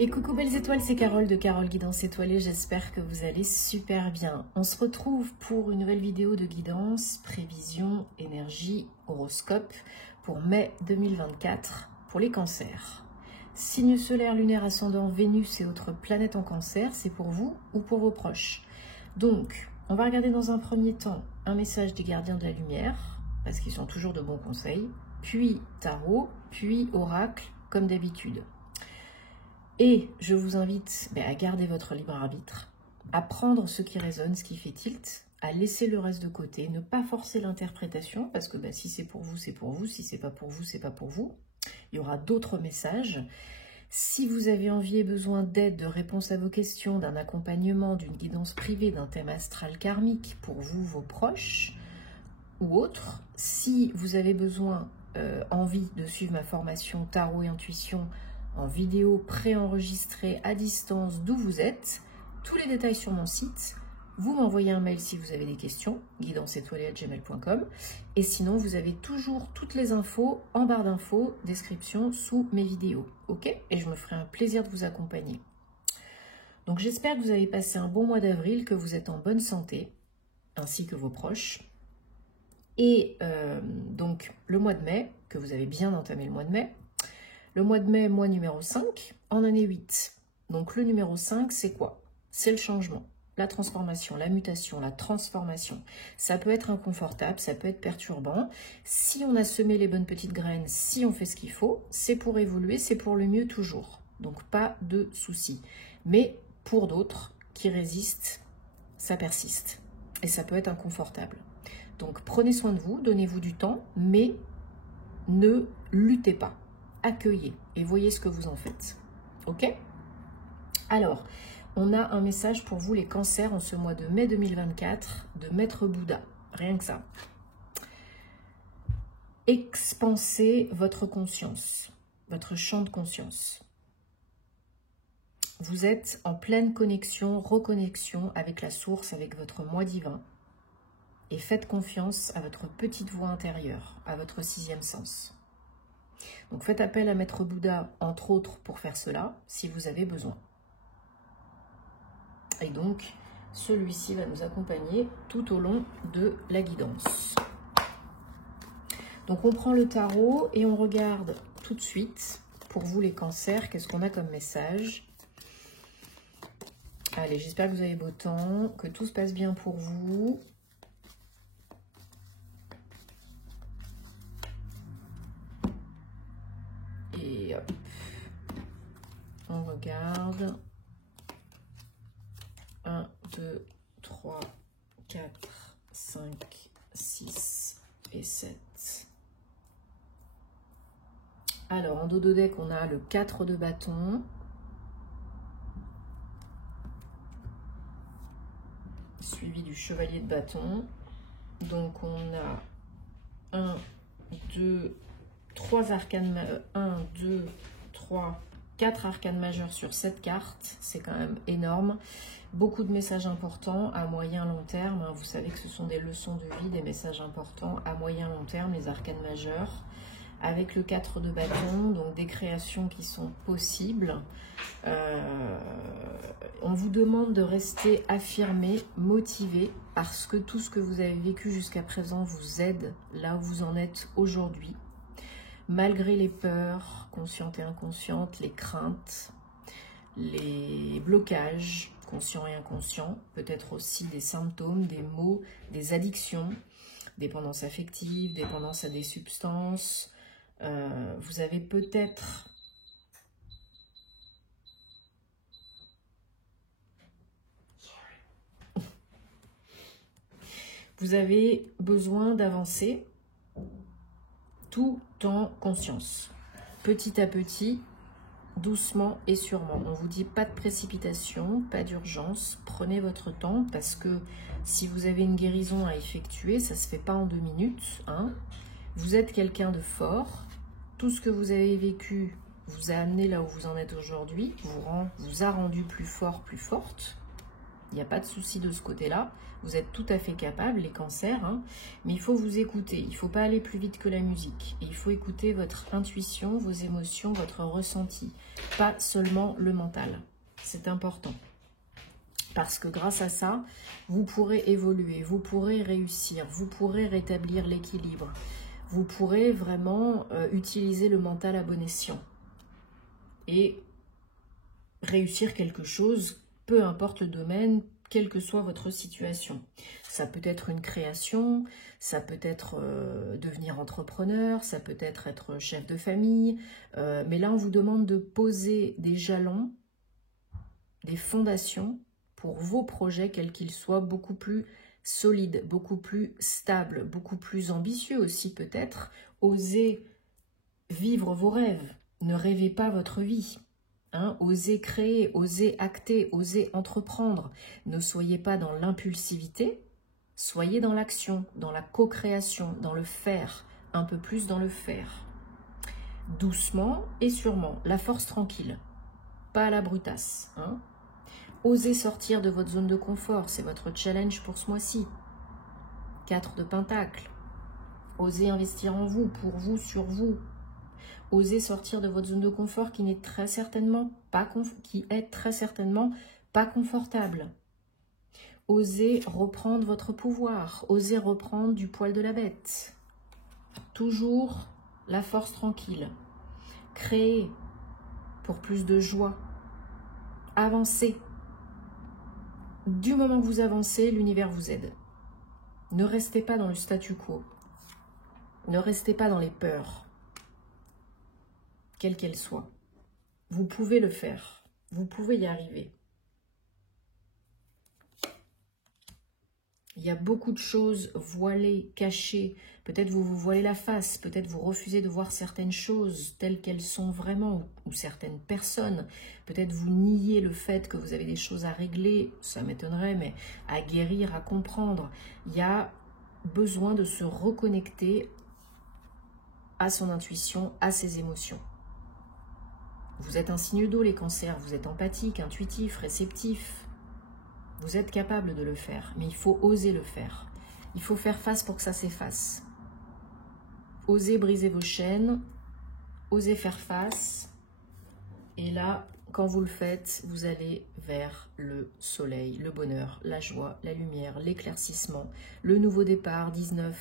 Et coucou belles étoiles, c'est Carole de Carole Guidance Étoilée, j'espère que vous allez super bien. On se retrouve pour une nouvelle vidéo de guidance, prévision, énergie, horoscope pour mai 2024 pour les cancers. Signe solaire, lunaire, ascendant, Vénus et autres planètes en cancer, c'est pour vous ou pour vos proches. Donc, on va regarder dans un premier temps un message des gardiens de la lumière, parce qu'ils sont toujours de bons conseils, puis tarot, puis oracle, comme d'habitude. Et je vous invite à garder votre libre arbitre, à prendre ce qui résonne, ce qui fait tilt, à laisser le reste de côté, ne pas forcer l'interprétation, parce que si c'est pour vous, c'est pour vous, si c'est pas pour vous, c'est pas pour vous. Il y aura d'autres messages. Si vous avez envie et besoin d'aide, de réponses à vos questions, d'un accompagnement, d'une guidance privée, d'un thème astral karmique pour vous, vos proches ou autres, si vous avez besoin, envie de suivre ma formation Tarot et Intuition en vidéo préenregistrée à distance d'où vous êtes, tous les détails sur mon site. Vous m'envoyez un mail si vous avez des questions, guidanceétoilée@gmail.com. Et sinon, vous avez toujours toutes les infos en barre d'infos, description sous mes vidéos. Ok? Et je me ferai un plaisir de vous accompagner. Donc j'espère que vous avez passé un bon mois d'avril, que vous êtes en bonne santé, ainsi que vos proches. Et donc le mois de mai, que vous avez bien entamé le mois de mai. Le mois de mai, mois numéro 5, en année 8. Donc le numéro 5, c'est quoi? C'est le changement, la transformation, la mutation, la transformation. Ça peut être inconfortable, ça peut être perturbant. Si on a semé les bonnes petites graines, si on fait ce qu'il faut, c'est pour évoluer, c'est pour le mieux toujours. Donc pas de soucis. Mais pour d'autres qui résistent, ça persiste. Et ça peut être inconfortable. Donc prenez soin de vous, donnez-vous du temps, mais ne luttez pas. Accueillez et voyez ce que vous en faites. Ok? Alors, on a un message pour vous les cancers en ce mois de mai 2024 de Maître Bouddha. Rien que ça. Expansez votre conscience, votre champ de conscience. Vous êtes en pleine connexion, reconnexion avec la source, avec votre moi divin. Et faites confiance à votre petite voix intérieure, à votre sixième sens. Donc faites appel à Maître Bouddha, entre autres, pour faire cela, si vous avez besoin. Et donc, celui-ci va nous accompagner tout au long de la guidance. Donc on prend le tarot et on regarde tout de suite, pour vous les cancers, qu'est-ce qu'on a comme message. Allez, j'espère que vous avez beau temps, que tout se passe bien pour vous. Et hop, on regarde. 1, 2, 3, 4, 5, 6 et 7. Alors, en dos de deck, on a le 4 de bâton. Suivi du chevalier de bâton. Donc, on a 1, 2, 3 arcanes, 1, 2, 3, 4 arcanes majeures sur 7 cartes, c'est quand même énorme. Beaucoup de messages importants à moyen long terme. Vous savez que ce sont des leçons de vie, des messages importants à moyen long terme, les arcanes majeures. Avec le 4 de bâton, donc des créations qui sont possibles. On vous demande de rester affirmé, motivé, parce que tout ce que vous avez vécu jusqu'à présent vous aide là où vous en êtes aujourd'hui. Malgré les peurs, conscientes et inconscientes, les craintes, les blocages, conscients et inconscients, peut-être aussi des symptômes, des maux, des addictions, dépendance affective, dépendance à des substances. Vous avez peut-être besoin d'avancer tout en conscience, petit à petit, doucement et sûrement. On vous dit pas de précipitation, pas d'urgence, prenez votre temps parce que si vous avez une guérison à effectuer, ça se fait pas en 2 minutes. Hein. Vous êtes quelqu'un de fort, tout ce que vous avez vécu vous a amené là où vous en êtes aujourd'hui, vous a rendu plus fort, plus forte. Il n'y a pas de souci de ce côté-là. Vous êtes tout à fait capables, les cancers, hein, mais il faut vous écouter. Il ne faut pas aller plus vite que la musique. Et il faut écouter votre intuition, vos émotions, votre ressenti. Pas seulement le mental. C'est important. Parce que grâce à ça, vous pourrez évoluer, vous pourrez réussir, vous pourrez rétablir l'équilibre. Vous pourrez vraiment utiliser le mental à bon escient. Et réussir quelque chose, peu importe le domaine, quelle que soit votre situation. Ça peut être une création, ça peut être devenir entrepreneur, ça peut être chef de famille. Mais là, on vous demande de poser des jalons, des fondations pour vos projets, quels qu'ils soient, beaucoup plus solides, beaucoup plus stables, beaucoup plus ambitieux aussi peut-être. Osez vivre vos rêves, ne rêvez pas votre vie. Hein, osez créer, osez acter, osez entreprendre. Ne soyez pas dans l'impulsivité, soyez dans l'action, dans la co-création, dans le faire, un peu plus dans le faire. Doucement et sûrement, la force tranquille, pas à la brutasse. Hein. Osez sortir de votre zone de confort, c'est votre challenge pour ce mois-ci. 4 de Pentacle. Osez investir en vous, pour vous, sur vous. Osez sortir de votre zone de confort qui est très certainement pas confortable. Osez reprendre votre pouvoir. Osez reprendre du poil de la bête. Toujours la force tranquille. Créez pour plus de joie. Avancez. Du moment que vous avancez, l'univers vous aide. Ne restez pas dans le statu quo. Ne restez pas dans les peurs. Quelle qu'elle soit. Vous pouvez le faire. Vous pouvez y arriver. Il y a beaucoup de choses voilées, cachées. Peut-être vous vous voilez la face. Peut-être vous refusez de voir certaines choses telles qu'elles sont vraiment, ou certaines personnes. Peut-être vous niez le fait que vous avez des choses à régler. Ça m'étonnerait, mais à guérir, à comprendre. Il y a besoin de se reconnecter à son intuition, à ses émotions. Vous êtes un signe d'eau, les cancers. Vous êtes empathique, intuitif, réceptif. Vous êtes capable de le faire, mais il faut oser le faire. Il faut faire face pour que ça s'efface. Osez briser vos chaînes, osez faire face. Et là, quand vous le faites, vous allez vers le soleil, le bonheur, la joie, la lumière, l'éclaircissement, le nouveau départ, 19-1.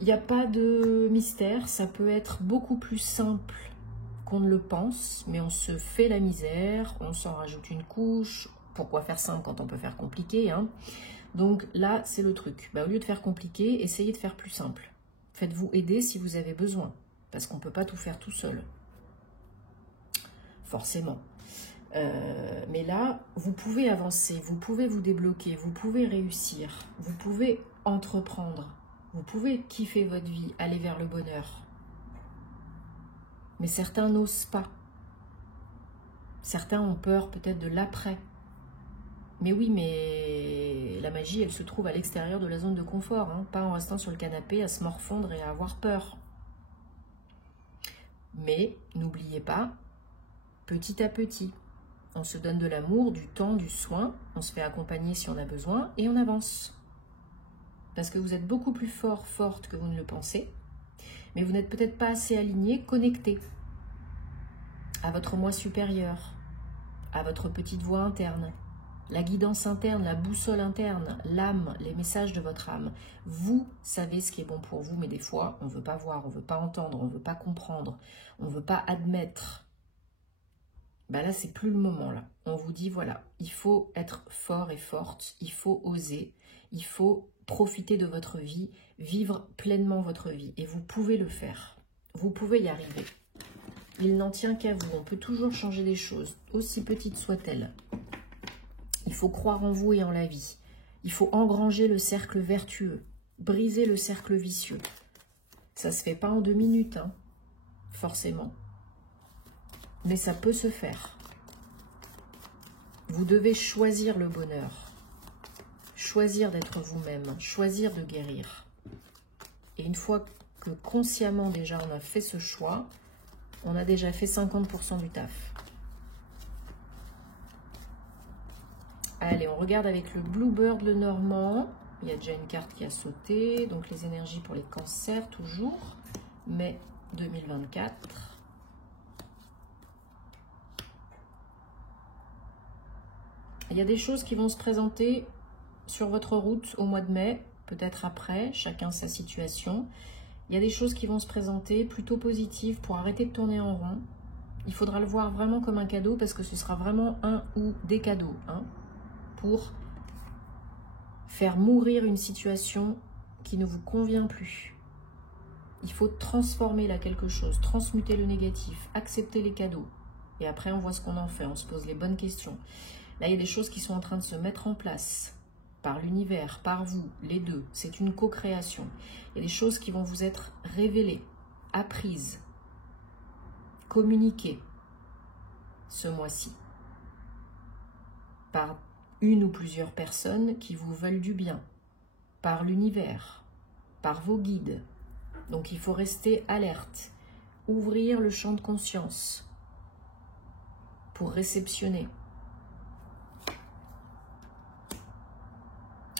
Il n'y a pas de mystère, ça peut être beaucoup plus simple qu'on ne le pense, mais on se fait la misère, on s'en rajoute une couche. Pourquoi faire simple quand on peut faire compliqué, hein? Donc là, c'est le truc. Au lieu de faire compliqué, essayez de faire plus simple. Faites-vous aider si vous avez besoin, parce qu'on ne peut pas tout faire tout seul. Forcément. Mais là, vous pouvez avancer, vous pouvez vous débloquer, vous pouvez réussir, vous pouvez entreprendre, vous pouvez kiffer votre vie, aller vers le bonheur. Mais certains n'osent pas. Certains ont peur peut-être de l'après. Mais oui, mais la magie, elle se trouve à l'extérieur de la zone de confort, hein, pas en restant sur le canapé à se morfondre et à avoir peur. Mais n'oubliez pas, petit à petit, on se donne de l'amour, du temps, du soin, on se fait accompagner si on a besoin et on avance. Parce que vous êtes beaucoup plus fort, forte que vous ne le pensez, mais vous n'êtes peut-être pas assez aligné, connecté à votre moi supérieur, à votre petite voix interne, la guidance interne, la boussole interne, l'âme, les messages de votre âme. Vous savez ce qui est bon pour vous, mais des fois, on ne veut pas voir, on ne veut pas entendre, on ne veut pas comprendre, on ne veut pas admettre. Là, c'est plus le moment, là. On vous dit, voilà, il faut être fort et forte, il faut oser, il faut profiter de votre vie, vivre pleinement votre vie. Et vous pouvez le faire. Vous pouvez y arriver. Il n'en tient qu'à vous. On peut toujours changer les choses, aussi petites soient-elles. Il faut croire en vous et en la vie. Il faut engranger le cercle vertueux, briser le cercle vicieux. Ça ne se fait pas en 2 minutes, hein, forcément. Mais ça peut se faire. Vous devez choisir le bonheur. Choisir d'être vous-même. Choisir de guérir. Et une fois que consciemment déjà on a fait ce choix, on a déjà fait 50% du taf. Allez, on regarde avec le Bluebird le Normand. Il y a déjà une carte qui a sauté. Donc les énergies pour les cancers, toujours. Mai 2024. Il y a des choses qui vont se présenter sur votre route au mois de mai, peut-être après, chacun sa situation. Il y a des choses qui vont se présenter plutôt positives pour arrêter de tourner en rond. Il faudra le voir vraiment comme un cadeau parce que ce sera vraiment un ou des cadeaux hein, pour faire mourir une situation qui ne vous convient plus. Il faut transformer là quelque chose, transmuter le négatif, accepter les cadeaux. Et après, on voit ce qu'on en fait, on se pose les bonnes questions. Là, il y a des choses qui sont en train de se mettre en place par l'univers, par vous, les deux. C'est une co-création. Il y a des choses qui vont vous être révélées, apprises, communiquées ce mois-ci par une ou plusieurs personnes qui vous veulent du bien, par l'univers, par vos guides. Donc, il faut rester alerte, ouvrir le champ de conscience pour réceptionner.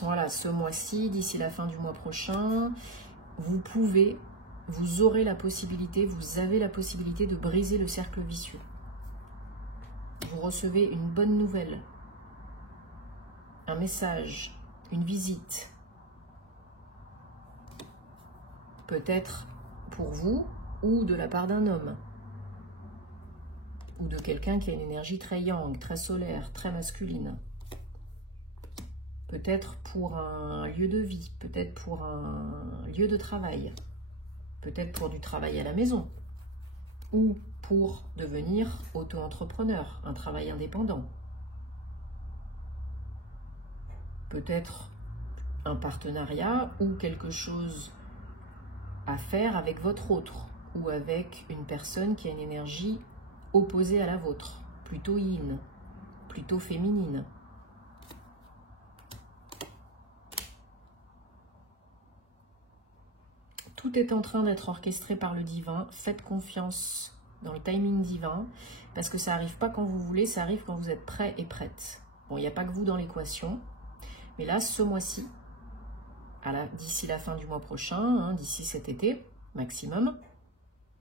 Voilà, ce mois-ci, d'ici la fin du mois prochain, vous aurez la possibilité, vous avez la possibilité de briser le cercle vicieux. Vous recevez une bonne nouvelle, un message, une visite. Peut-être pour vous ou de la part d'un homme. Ou de quelqu'un qui a une énergie très yang, très solaire, très masculine. Peut-être pour un lieu de vie, peut-être pour un lieu de travail, peut-être pour du travail à la maison, ou pour devenir auto-entrepreneur, un travail indépendant. Peut-être un partenariat ou quelque chose à faire avec votre autre, ou avec une personne qui a une énergie opposée à la vôtre, plutôt yin, plutôt féminine. Tout est en train d'être orchestré par le divin. Faites confiance dans le timing divin, parce que ça n'arrive pas quand vous voulez, ça arrive quand vous êtes prêt et prête. Bon, il n'y a pas que vous dans l'équation, mais là, ce mois-ci, d'ici la fin du mois prochain, hein, d'ici cet été, maximum,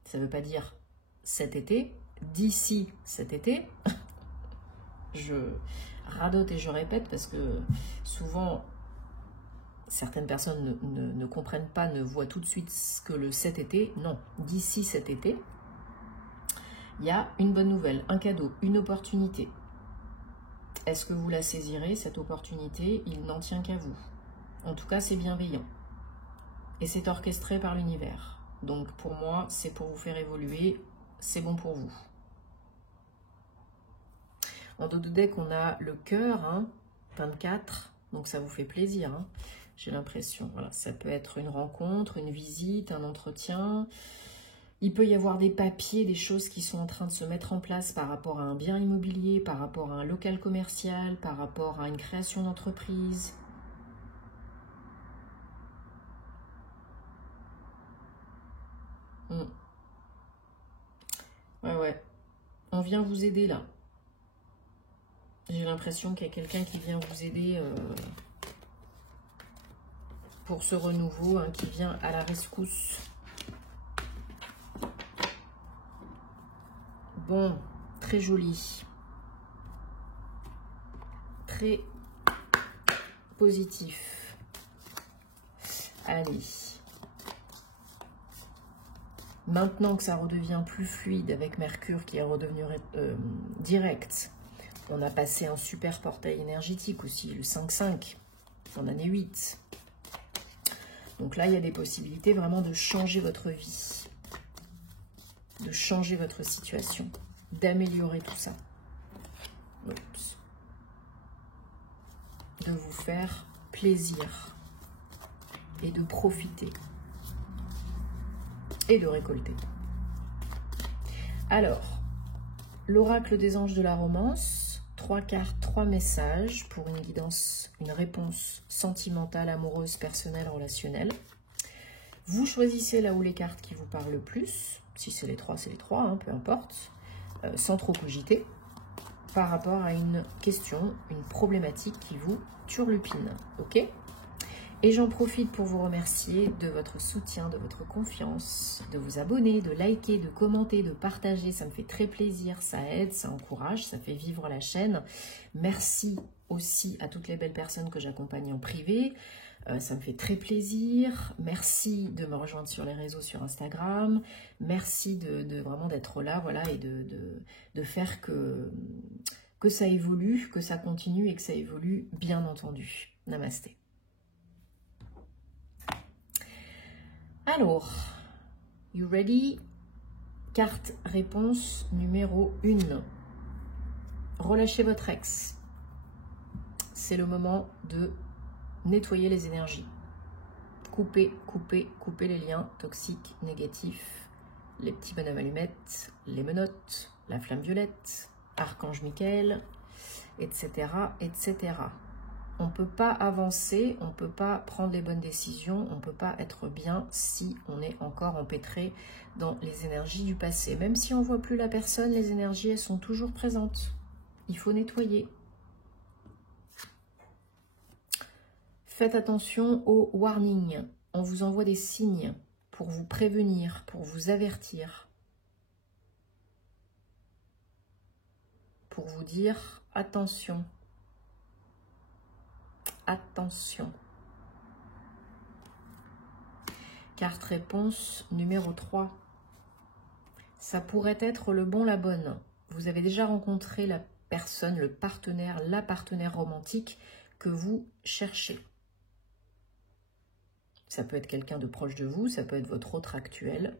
ça ne veut pas dire cet été, d'ici cet été, je radote et je répète, parce que souvent, certaines personnes ne comprennent pas, ne voient tout de suite ce que le cet été. Non, d'ici cet été, il y a une bonne nouvelle, un cadeau, une opportunité. Est-ce que vous la saisirez, cette opportunité? Il n'en tient qu'à vous. En tout cas, c'est bienveillant. Et c'est orchestré par l'univers. Donc pour moi, c'est pour vous faire évoluer, c'est bon pour vous. En dos de deck, on a le cœur, hein, 24, donc ça vous fait plaisir, hein. J'ai l'impression, voilà, ça peut être une rencontre, une visite, un entretien. Il peut y avoir des papiers, des choses qui sont en train de se mettre en place par rapport à un bien immobilier, par rapport à un local commercial, par rapport à une création d'entreprise. Ouais, on vient vous aider là. J'ai l'impression qu'il y a quelqu'un qui vient vous aider pour ce renouveau, hein, qui vient à la rescousse. Bon, très joli. Très positif. Allez. Maintenant que ça redevient plus fluide avec Mercure qui est redevenu direct, on a passé un super portail énergétique aussi, le 5-5, en année 8. Donc là, il y a des possibilités vraiment de changer votre vie, de changer votre situation, d'améliorer tout ça. Oups. De vous faire plaisir et de profiter et de récolter. Alors, l'oracle des anges de la romance, 3 cartes, 3 messages pour une guidance, une réponse sentimentale, amoureuse, personnelle, relationnelle. Vous choisissez là où les cartes qui vous parlent le plus. Si c'est les 3, c'est les 3, hein, peu importe, sans trop cogiter. par rapport à une question, une problématique qui vous turlupine, ok? Et j'en profite pour vous remercier de votre soutien, de votre confiance, de vous abonner, de liker, de commenter, de partager. Ça me fait très plaisir, ça aide, ça encourage, ça fait vivre la chaîne. Merci aussi à toutes les belles personnes que j'accompagne en privé. Ça me fait très plaisir. Merci de me rejoindre sur les réseaux, sur Instagram. Merci de vraiment d'être là, voilà, et de faire que ça évolue, que ça continue et que ça évolue, bien entendu. Namasté. Alors, you ready? Carte réponse numéro 1. Relâchez votre ex. C'est le moment de nettoyer les énergies. Coupez les liens toxiques, négatifs, les petits bonhommes allumettes, les menottes, la flamme violette, Archange Michael, etc., etc. On ne peut pas avancer, on ne peut pas prendre les bonnes décisions, on ne peut pas être bien si on est encore empêtré dans les énergies du passé. Même si on ne voit plus la personne, les énergies, elles sont toujours présentes. Il faut nettoyer. Faites attention aux warnings. On vous envoie des signes pour vous prévenir, pour vous avertir. Pour vous dire attention. Attention. Carte réponse numéro 3. Ça pourrait être le bon, la bonne. Vous avez déjà rencontré la personne, le partenaire, la partenaire romantique que vous cherchez. Ça peut être quelqu'un de proche de vous, ça peut être votre autre actuel.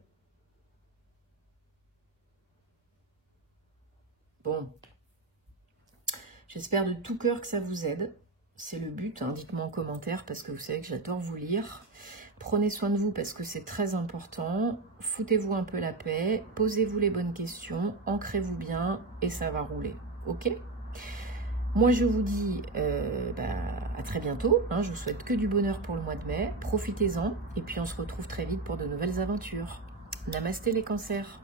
Bon. J'espère de tout cœur que ça vous aide. C'est le but, hein. Dites-moi en commentaire parce que vous savez que j'adore vous lire. Prenez soin de vous parce que c'est très important. Foutez-vous un peu la paix, posez-vous les bonnes questions, ancrez-vous bien et ça va rouler. Ok? Moi, je vous dis à très bientôt. Hein. Je vous souhaite que du bonheur pour le mois de mai. Profitez-en et puis on se retrouve très vite pour de nouvelles aventures. Namasté les cancers.